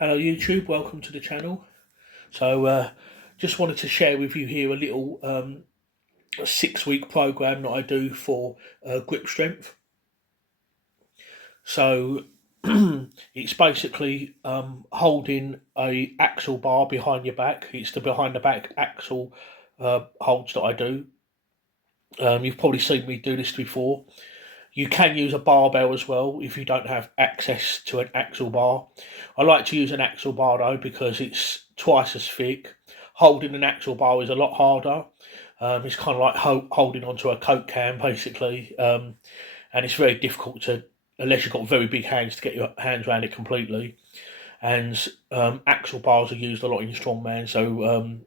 Hello YouTube, welcome to the channel. So just wanted to share with you here a little 6-week program that I do for grip strength. So it's basically holding a axle bar behind your back. It's the behind the back axle holds that I do. You've probably seen me do this before. You can use a barbell as well if you don't have access to an axle bar. I like to use an axle bar though because it's twice as thick. Holding an axle bar is a lot harder. It's kind of like holding onto a Coke can basically, and it's very difficult to, unless you've got very big hands, to get your hands around it completely. And axle bars are used a lot in strongman, so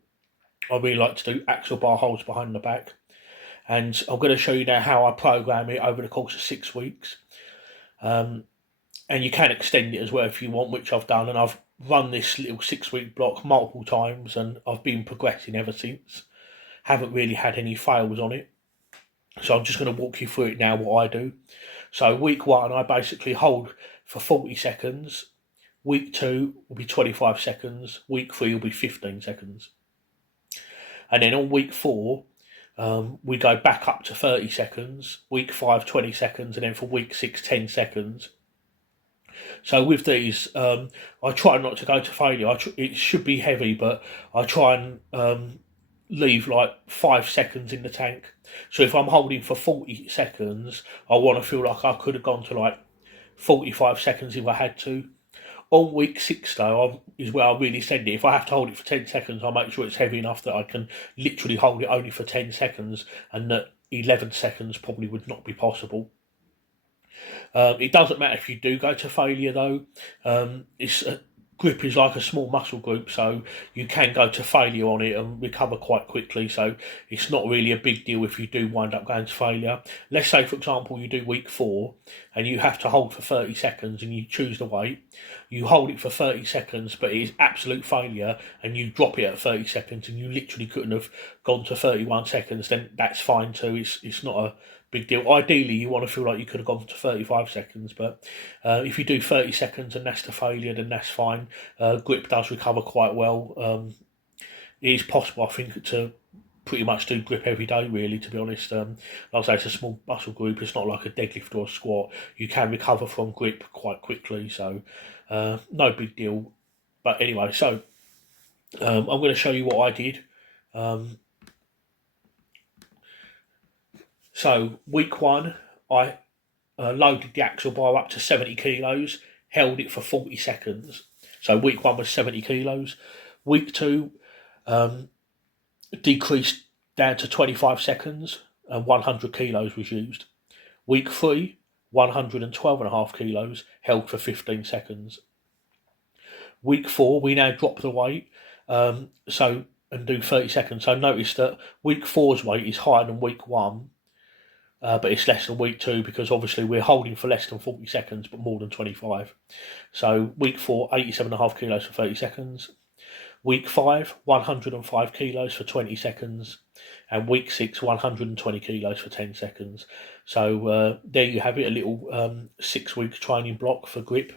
I really like to do axle bar holds behind the back. And I'm going to show you now how I program it over the course of 6 weeks. And you can extend it as well if you want, which I've done. And I've run this little 6-week block multiple times and I've been progressing ever since. Haven't really had any fails on it. So I'm just going to walk you through it now, what I do. So week 1, I basically hold for 40 seconds. Week 2 will be 25 seconds. Week 3 will be 15 seconds. And then on week 4, we go back up to 30 seconds, week 5, 20 seconds, and then for week 6, 10 seconds. So with these, I try not to go to failure. It should be heavy, but I try and leave like 5 seconds in the tank. So if I'm holding for 40 seconds, I want to feel like I could have gone to like 45 seconds if I had to. On week 6, though, is where I really send it. If I have to hold it for 10 seconds, I'll make sure it's heavy enough that I can literally hold it only for 10 seconds and that 11 seconds probably would not be possible. It doesn't matter if you do go to failure, though. Grip is like a small muscle group, so you can go to failure on it and recover quite quickly. So it's not really a big deal if you do wind up going to failure. Let's say, for example, you do week 4 and you have to hold for 30 seconds and you choose the weight. You hold it for 30 seconds, but it is absolute failure, and you drop it at 30 seconds and you literally couldn't have gone to 31 seconds, then that's fine too. It's not a big deal. Ideally, you want to feel like you could have gone to 35 seconds, but if you do 30 seconds and that's the failure, then that's fine. Grip does recover quite well. It is possible, I think, to pretty much do grip every day, really, to be honest. Like I say, it's a small muscle group. It's not like a deadlift or a squat. You can recover from grip quite quickly, so no big deal. But anyway, so I'm going to show you what I did. So week 1, I loaded the axle bar up to 70 kilos, held it for 40 seconds. So week 1 was 70 kilos. Week 2, decreased down to 25 seconds and 100 kilos was used. Week 3, 112.5 kilos, held for 15 seconds. Week 4, we now drop the weight, and do 30 seconds. So notice that week 4's weight is higher than week 1, but it's less than week 2 because obviously we're holding for less than 40 seconds but more than 25. So week 4, 87.5 kilos for 30 seconds. Week 5, 105 kilos for 20 seconds. And week 6, 120 kilos for 10 seconds. So there you have it, a little 6-week training block for grip.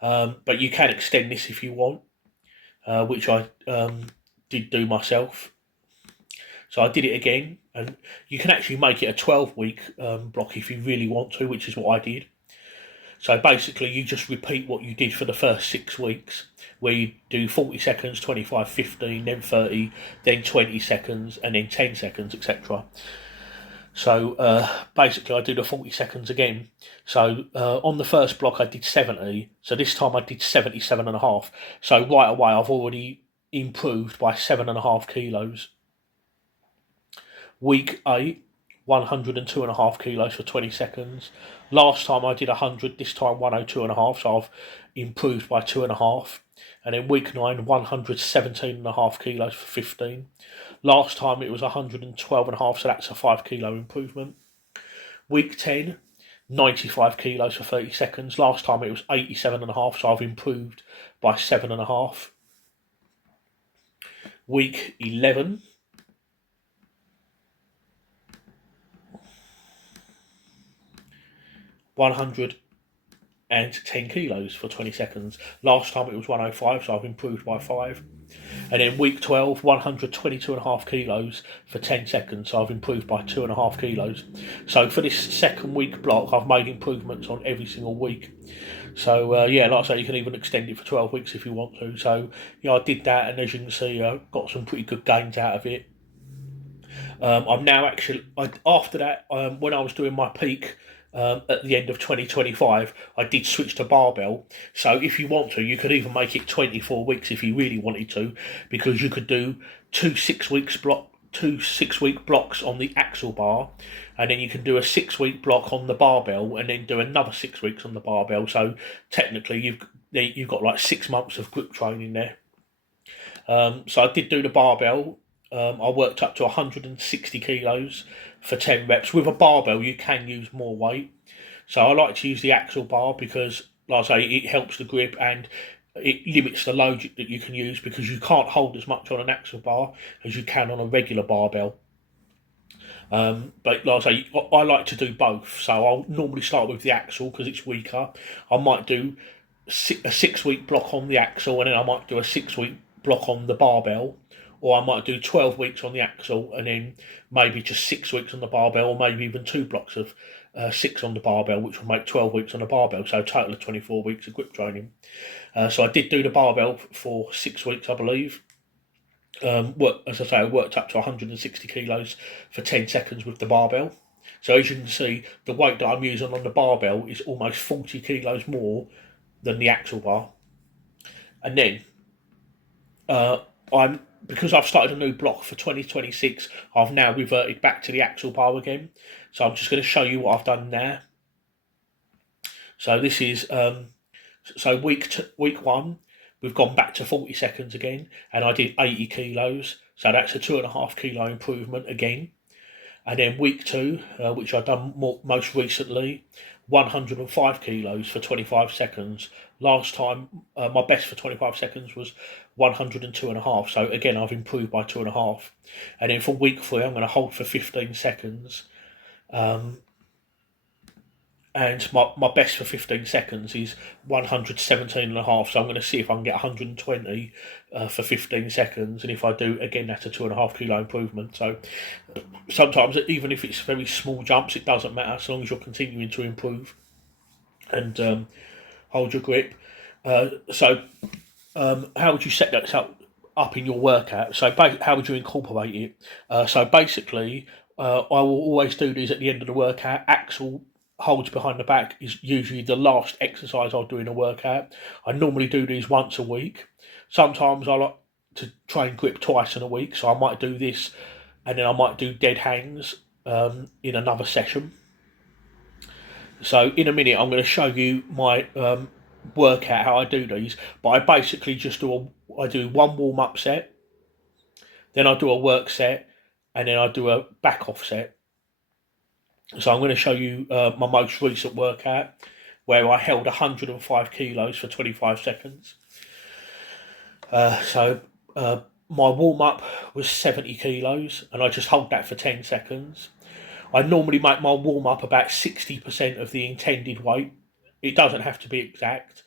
But you can extend this if you want, which I did do myself. So I did it again, and you can actually make it a 12-week block if you really want to, which is what I did. So basically, you just repeat what you did for the first 6 weeks, where you do 40 seconds, 25, 15, then 30, then 20 seconds, and then 10 seconds, etc. So basically, I do the 40 seconds again. So on the first block, I did 70. So this time I did 77.5. So right away, I've already improved by 7.5 kilos. Week 8, 102.5 kilos for 20 seconds. Last time I did 100, this time 102.5, so I've improved by 2.5. And then week 9, 117.5 kilos for 15. Last time it was 112.5, so that's a 5 kilo improvement. Week 10, 95 kilos for 30 seconds. Last time it was 87.5, so I've improved by 7.5. Week 11, 100 and 10 kilos for 20 seconds. Last time it was 105, so I've improved by 5. And then week 12, 122.5 kilos for 10 seconds, so I've improved by 2.5 kilos. So for this second week block, I've made improvements on every single week. So like I say, you can even extend it for 12 weeks if you want to. So I did that, and as you can see, I got some pretty good gains out of it. I'm now after that, when I was doing my peak at the end of 2025, I did switch to barbell. So if you want to, you could even make it 24 weeks if you really wanted to, because you could do two 6-week blocks on the axle bar, and then you can do a 6-week block on the barbell, and then do another 6 weeks on the barbell. So technically, you've got like 6 months of grip training there. So I did do the barbell. I worked up to 160 kilos for 10 reps. With a barbell, you can use more weight. So I like to use the axle bar because, like I say, it helps the grip and it limits the load that you can use, because you can't hold as much on an axle bar as you can on a regular barbell. But like I say, I like to do both. So I'll normally start with the axle because it's weaker. I might do a 6-week block on the axle, and then I might do a 6-week block on the barbell, or I might do 12 weeks on the axle and then maybe just 6 weeks on the barbell, or maybe even 2 blocks of 6 on the barbell, which will make 12 weeks on the barbell, so a total of 24 weeks of grip training. So I did do the barbell for 6 weeks, I believe. As I say, I worked up to 160 kilos for 10 seconds with the barbell. So as you can see, the weight that I'm using on the barbell is almost 40 kilos more than the axle bar. And then because I've started a new block for 2026, I've now reverted back to the axle bar again. So I'm just going to show you what I've done there. So this is week 1, we've gone back to 40 seconds again, and I did 80 kilos. So that's a 2.5 kilo improvement again. And then week 2, which I've done most recently, 105 kilos for 25 seconds. Last time, my best for 25 seconds was 102.5. So again, I've improved by 2.5. And then for week 3, I'm going to hold for 15 seconds. And my best for 15 seconds is 117.5. So I'm going to see if I can get 120 for 15 seconds. And if I do, again, that's a 2.5 kilo improvement. So sometimes, even if it's very small jumps, it doesn't matter as long as you're continuing to improve and hold your grip. How would you set that up in your workout? So how would you incorporate it? So basically, I will always do these at the end of the workout. Axle holds behind the back is usually the last exercise I'll do in a workout. I normally do these once a week. Sometimes I like to train grip twice in a week, so I might do this and then I might do dead hangs in another session. So in a minute I'm going to show you my workout, how I do these, but I basically just do one warm-up set, then I do a work set, and then I do a back off set. So I'm going to show you my most recent workout where I held 105 kilos for 25 seconds. My warm-up was 70 kilos and I just hold that for 10 seconds. I normally make my warm-up about 60% of the intended weight. It doesn't have to be exact,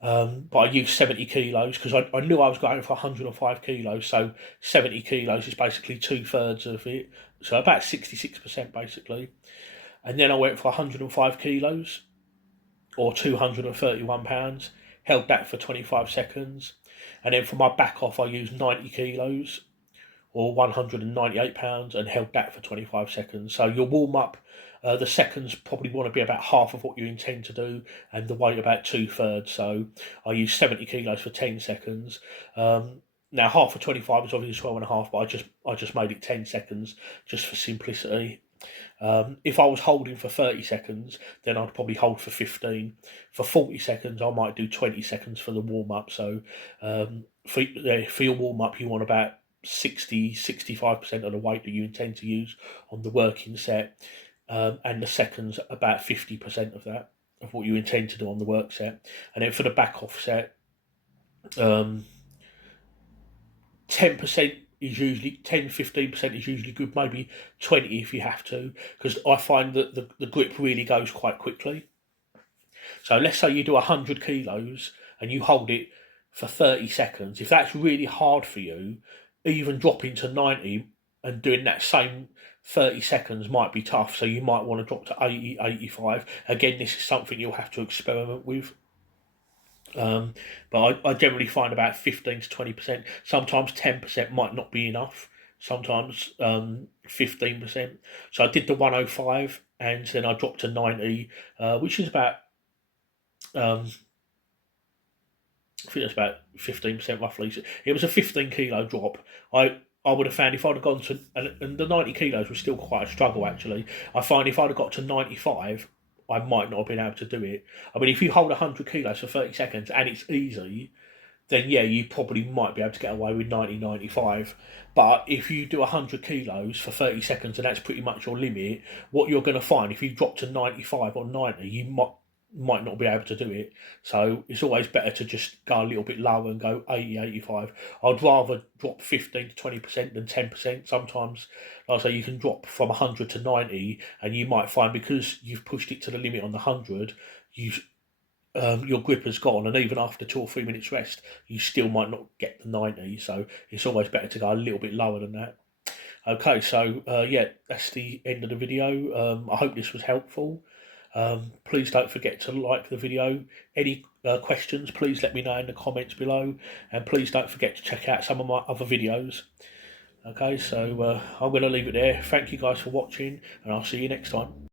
but I use 70 kilos because I knew I was going for 105 kilos, so 70 kilos is basically 2/3 of it, so about 66% basically. And then I went for 105 kilos, or 231 pounds, held that for 25 seconds. And then for my back off, I used 90 kilos, or 198 pounds, and held that for 25 seconds. So your warm up, the seconds probably want to be about half of what you intend to do, and the weight about 2/3. So I used 70 kilos for 10 seconds. Now half of 25 is obviously 12.5, but I just made it 10 seconds just for simplicity. If I was holding for 30 seconds, then I'd probably hold for 15. For 40 seconds, I might do 20 seconds for the warm-up. So for your warm-up, you want about 65% of the weight that you intend to use on the working set, and the seconds about 50% of that, of what you intend to do on the work set. And then for the back-off set, 10% is usually 10-15% is usually good, maybe 20 if you have to, because I find that the grip really goes quite quickly. So let's say you do 100 kilos and you hold it for 30 seconds. If that's really hard for you, even dropping to 90 and doing that same 30 seconds might be tough. So you might want to drop to 80, 85. Again, this is something you'll have to experiment with. But I generally find about 15 to 20%. Sometimes 10% might not be enough. Sometimes 15%. So I did the 105 and then I dropped to 90, which is about I think that's about 15% roughly. So it was a 15 kilo drop. I would have found if I'd have gone to, and the 90 kilos was still quite a struggle actually. I find if I'd have got to 95, I might not have been able to do it. I mean, if you hold 100 kilos for 30 seconds and it's easy, then yeah, you probably might be able to get away with 90, 95. But if you do 100 kilos for 30 seconds and that's pretty much your limit, what you're going to find if you drop to 95 or 90, you might not be able to do it. So it's always better to just go a little bit lower and go 80, 85. I'd rather drop 15 to 20% than 10%. Sometimes, like I say, you can drop from 100 to 90 and you might find because you've pushed it to the limit on the 100, your grip has gone, and even after 2 or 3 minutes rest, you still might not get the 90. So it's always better to go a little bit lower than that. Okay, so yeah, that's the end of the video. I hope this was helpful. Please don't forget to like the video. Any questions, please let me know in the comments below, and please don't forget to check out some of my other videos. Okay, so I'm going to leave it there. Thank you guys for watching, and I'll see you next time.